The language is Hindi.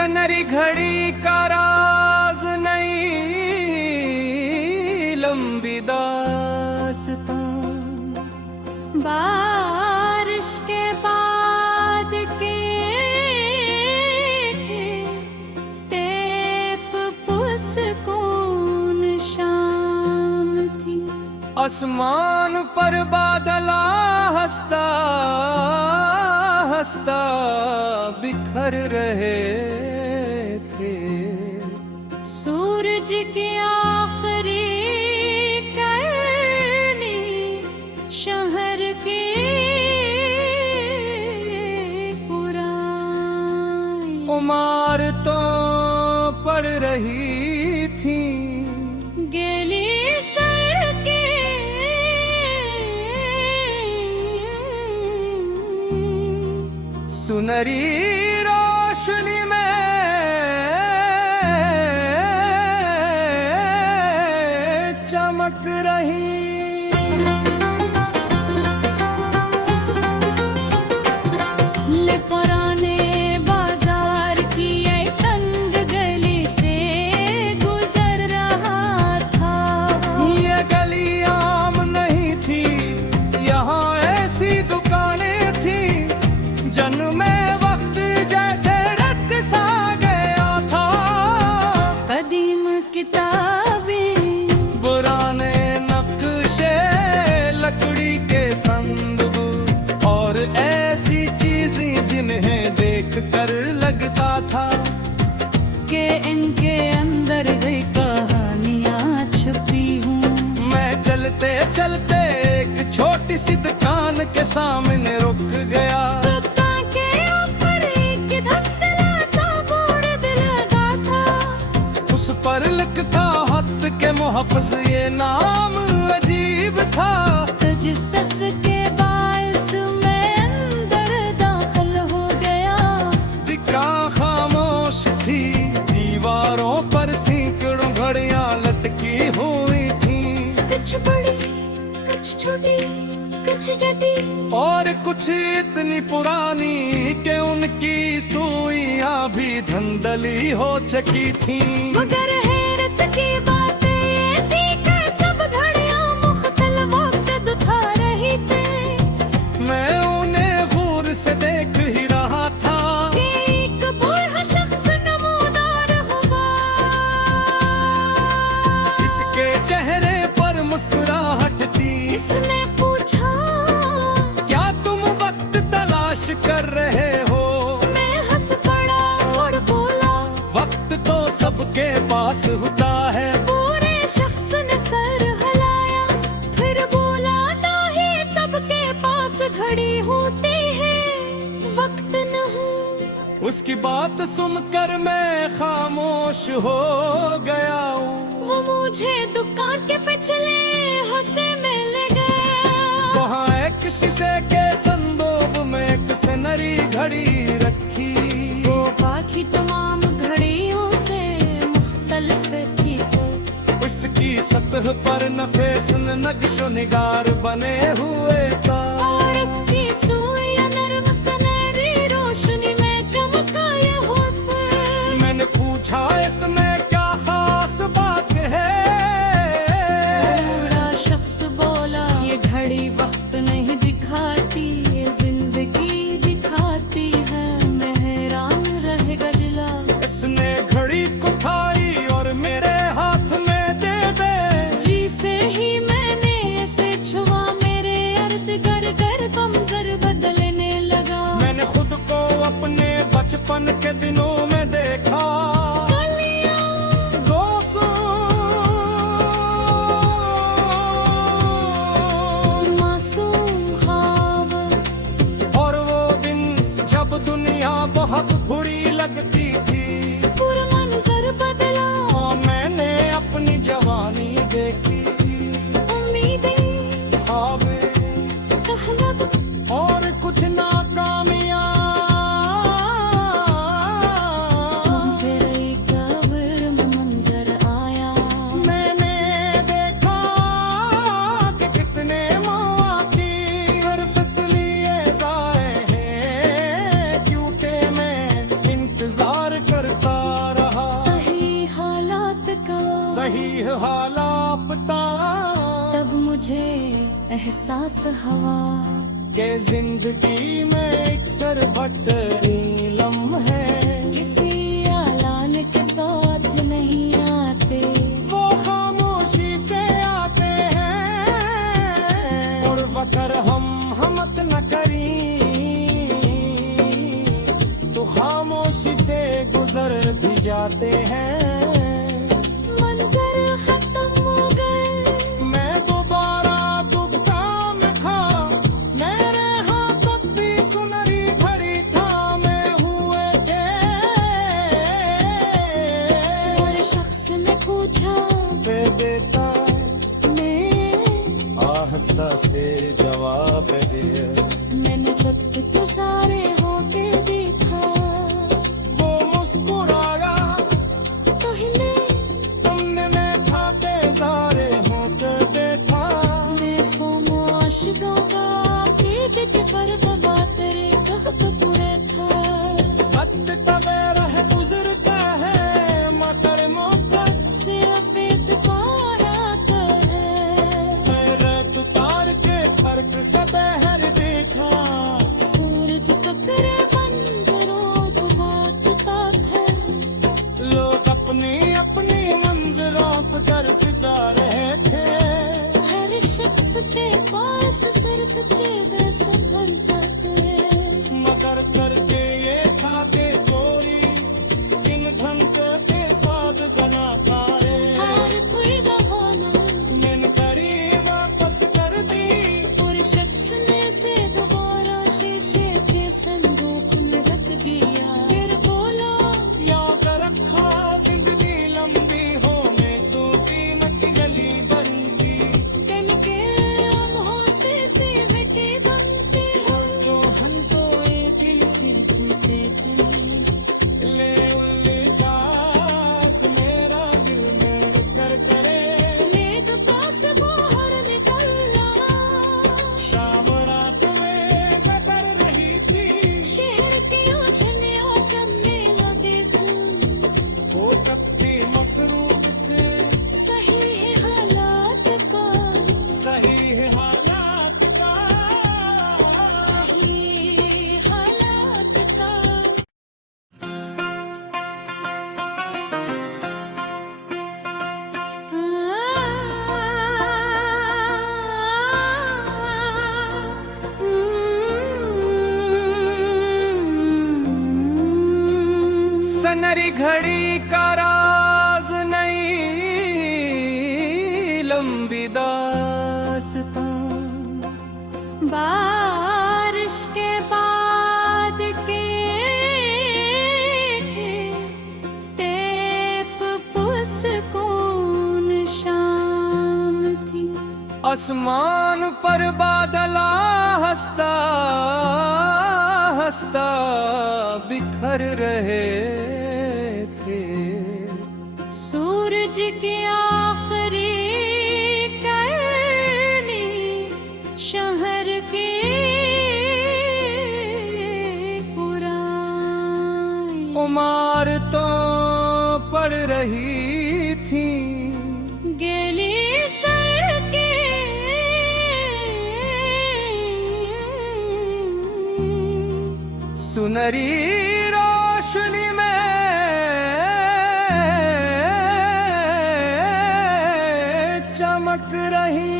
सनरी घड़ी का राज नहीं, लंबी दास्तां बारिश के बाद के टेप पुसकून शाम थी। आसमान पर बादला हंसता हंसता बिखर रहे थे। सूरज की आखिरी करनी शहर की पुरानी इमारतों पड़ रही थी। गली सड़कें सुनहरी रोशनी में चमक रही। ले पुराने बाजार की एक तंग गली से गुजर रहा था। ये गली आम नहीं थी, यहाँ ऐसी दुकानें थी जिनमें वक्त जैसे रक्त सा गया था। कदीम किताबें, पुराने नक्शे, लकड़ी के संदूक और ऐसी चीजें जिन्हें देख कर लगता था के इनके अंदर गई कहानियां छुपी हूँ। मैं चलते चलते एक छोटी सी दुकान के सामने रुक गया। कुत्ता के ऊपर एक धुंधला सा बोर्ड लगा था। उस पर लिखता हद के मुहफ़्फ़ज़, ये नाम अजीब था। तजस्सुस के बायस मैं अंदर दाखिल हो गया। दिक्कत खामोश थी, दीवारों पर सैकड़ों घड़ियां लटकी हुई थी। कुछ बड़ी, कुछ छोटी, कुछ जटी, और कुछ इतनी पुरानी कि उनकी सुइयां भी धंधली हो चुकी थी। मगर हैरत की बात ये थी कि सब घड़ियां मुख्तलिफ वक्त दिखा रही थी। मैं उन्हें गौर से देख ही रहा था। एक बूढ़ा शख्स नमूदार हुआ। इसके चेहरे पर मुस्कुराहट थी। इसने पूछा, क्या तुम वक्त तलाश कर रहे हो? मैं हंस पड़ा और बोला, वक्त तो सबके पास होता है। पूरे शख्स ने सर हिलाया, फिर बोला, नहीं सबके पास घड़ी होती है, वक्त नहीं। उसकी बात सुनकर मैं खामोश हो गया हूँ। वो मुझे दुकान के पिछले हिस्से में ले गया। वहाँ एक शीशे के संदूक में एक सुनहरी घड़ी रखी। वो बाकी तमाम घड़ियों से मुख्तलिफ थी। उसकी सतह पर नफेस नक्शो निगार बने हुए था। और उसकी सुइयां नरम सुनहरी रोशनी में चमकाया होता। मैंने पूछा, इसमें क्या खास बात है? बूढ़ा शख्स बोला, ये घड़ी वक्त नहीं दिखाती, ये जिंदगी दिखाती है। मैं हैरान रह गजला। इसने घड़ी को उठाई और मेरे हाथ में दे दे। जी से ही मैंने इसे छुआ, मेरे अर्द गर गर कमजोर बदलने लगा। मैंने खुद को अपने बचपन के दिनों में देखा। मासूम ख्वाब, और वो दिन जब दुनिया बहुत बुरी लगती थी। पूरा मंजर बदला। और मैंने अपनी जवानी देखी। उम्मीदें, ख्वाबें तहलक और कुछ नाकामियां। फिर एक कब्र में मंजर आया। मैंने देखा कि कितने मौकी सिर्फ इसलिए जाए हैं क्योंकि मैं इंतजार मुझे एहसास हवा के जिंदगी में एक सरबटनी लम्हे किसी आलान के साथ नहीं आते, वो खामोशी से आते हैं। और वकर हमत न करी तो खामोशी से गुजर भी जाते हैं। मंजर खत्म हो गए, मैं दोबारा दुबका में था, मेरे हाथ तब भी सुनहरी घड़ी था मैं हुए थे। और शख्स ने पूछा पे देता मैं, आहिस्ता से जवाब दिया। मैंने वक्त गुजारे होते देखा, वो मुस्कुराया तो हिले तुमने मैं था बेजारे होते देखा। मैं खामोश दूंगा पीठ के पर दबा तेरे कहत पूरे था। वक्त तबे रह गुजरता है मकर मोकर सिर्फ इतबारा कर तेरे तुतार के फर्क से बहर देखा। सूरज टकरे बंदरों डुबा चुका था, लोग अपनी अपनी मंजिलों पर गर्फ जा रहे थे। हर शख्स के पास सिर्फ चेहरे सफर करते, मगर करके ये था के चोरी इन धन के साथ गना तारे। हर कोई बहाना मैंने करी वापस कर दी और शख्स ने से दोबारा शीशे के संदूक में रख दिया। फिर बोला याद रखा जिंदगी लंबी होने सूफी मत गली बनती। दिल के आंखों से दीवे की बनती हो, जो हम तो एक दिल से जीते थे। ले उल्लास मेरा दिल में कर करे। मेघ का से बाहर निकलना, शाम रात में मैं कर रही थी शहर की रोशनियां जमने लगे थे। वो तब भी मसरूफ थे। सही है हालात का, सही है हालात का। सही हालात का। सनरी घड़ी का राज नहीं लंबी दास्तां। बारिश के बाद के टेप पुसकून शाम थी, आसमान पर बादला हंसता हंसता बिखर रहे थे। सूरज की आखिरी करनी शहर की पुराई उमार तो पड़ रही थी। गेली सड़कें सुनरी रोशनी में चमक रही।